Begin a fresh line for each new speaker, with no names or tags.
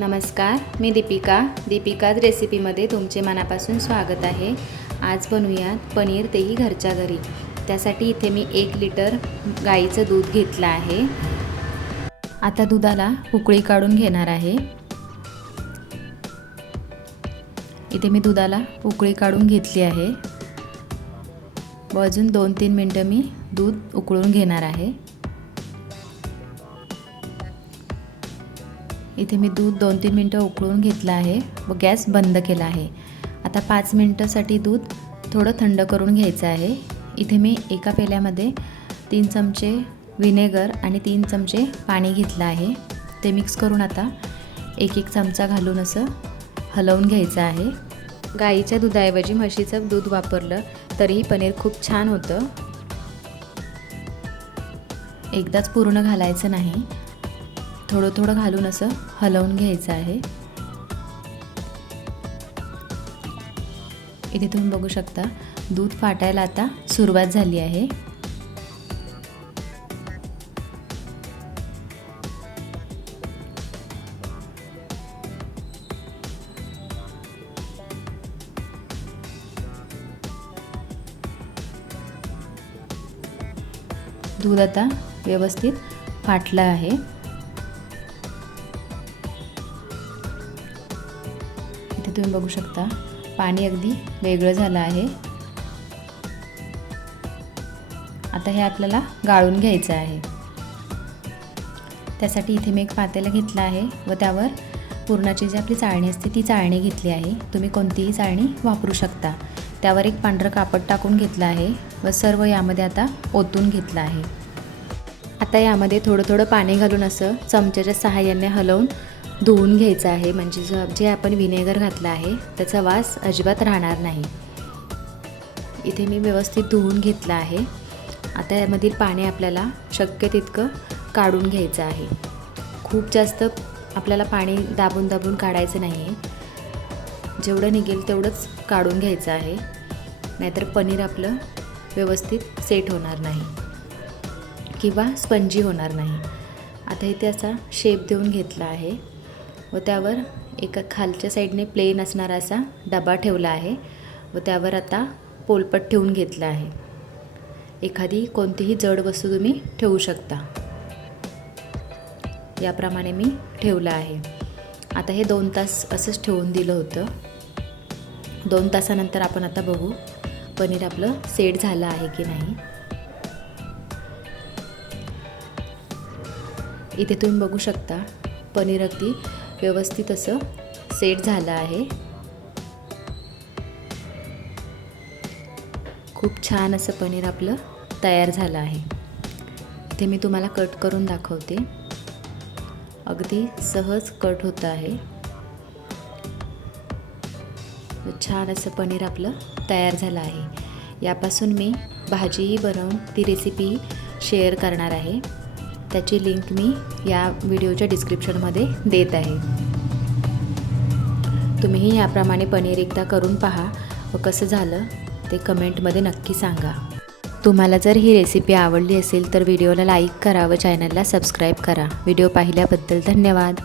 नमस्कार मी दीपिका. दीपिकाज रेसिपीमध्ये तुमचे मनापासून स्वागत आहे. आज बनवूयात पनीर तेही घरच्या घरी. त्यासाठी इथे मी एक लिटर गाईचं दूध घेतलं आहे. आता दुधाला उकळी काढून घेणार आहे. इथे मी दुधाला उकळी काढून घेतली आहे. व अजून दोन तीन मिनटं मी दूध उकळून घेणार आहे. इथे मी दूध दोन तीन मिनटं उकळून घेतलं आहे. व गॅस बंद केला आहे. आता पाच मिनटासाठी दूध थोडं थंड करून घ्यायचं आहे. इथे मी एका पेल्यामध्ये तीन चमचे विनेगर आणि तीन चमचे पाणी घेतलं आहे. ते मिक्स करून आता एक एक चमचा घालून असं हलवून घ्यायचं आहे. गाईच्या दुधाऐवजी म्हशीचं दूध वापरलं तरीही पनीर खूप छान होतं. एकदाच पूर्ण घालायचं नाही. थोडं थोडं घालून असं हलवून घ्यायचं आहे. इथे तुम्ही बघू शकता दूध फाटायला आता सुरुवात झाली आहे. दूध आता व्यवस्थित फाटलं आहे. इथे तुम्ही बघू शकता. पाणी अगदी वेगळं झालं आहे. आता हे आपल्याला गाळून घ्यायचं आहे. त्यासाठी इथे मी एक पातेलं घेतलं आहे व त्यावर पुरणाची जी आपली चाळणी असते ती चाळणी घेतली आहे. तुम्ही कोणतीही चाळणी वापरू शकता. त्यावर एक पांढरं कापड टाकून घेतलं आहे व सर्व यामध्ये आता ओतून घेतलं आहे. आता यामध्ये थोडं थोडं पाणी घालून असं चमच्याच्या सहाय्याने हलवून धुवून घ्यायचं आहे. म्हणजे जो जे आपण विनेगर घातलं आहे त्याचा वास अजिबात राहणार नाही. इथे मी व्यवस्थित धुवून घेतलं आहे. आता यामधील पाणी आपल्याला शक्य तितकं काढून घ्यायचं आहे. खूप जास्त आपल्याला पाणी दाबून दाबून काढायचं नाही आहे जेवढं निघेल तेवढंच काढून घ्यायचं आहे. नाहीतर पनीर आपलं व्यवस्थित सेट होणार नाही. किंवा स्पंजी होणार नाही. आता इथे असा शेप देऊन घेतला आहे. व त्यावर एका खालच्या साईडने प्लेन असणारा असा डबा ठेवला आहे व त्यावर आता पोलपट ठेवून घेतला आहे. एखादी कोणतीही जड वस्तू तुम्ही ठेवू शकता. याप्रमाणे मी ठेवलं आहे. आता हे दोन तास असंच ठेवून दिलं होतं. दोन तासानंतर आपण आता बघू पनीर आपलं सेट झालं आहे की नाही. इथे तुम्ही बघू शकता पनीर अगदी व्यवस्थित असं सेट झालं आहे. खूप छान असं पनीर आपलं तयार झालं आहे. इथे मी तुम्हाला कट करून दाखवते. अगदी सहज कट होतं आहे. छान असं पनीर आपलं तयार झालं आहे. यापासून मी भाजीही बनवून ती रेसिपी शेअर करणार आहे. त्याची लिंक मी या व्हिडिओच्या डिस्क्रिप्शनमध्ये देत आहे. तुम्हीही याप्रमाणे पनीर एकदा करून पहा व कसं झालं ते कमेंटमध्ये नक्की सांगा. तुम्हाला जर ही रेसिपी आवडली असेल तर व्हिडिओला लाईक करा व चॅनलला सबस्क्राईब करा. व्हिडिओ पाहिल्याबद्दल धन्यवाद.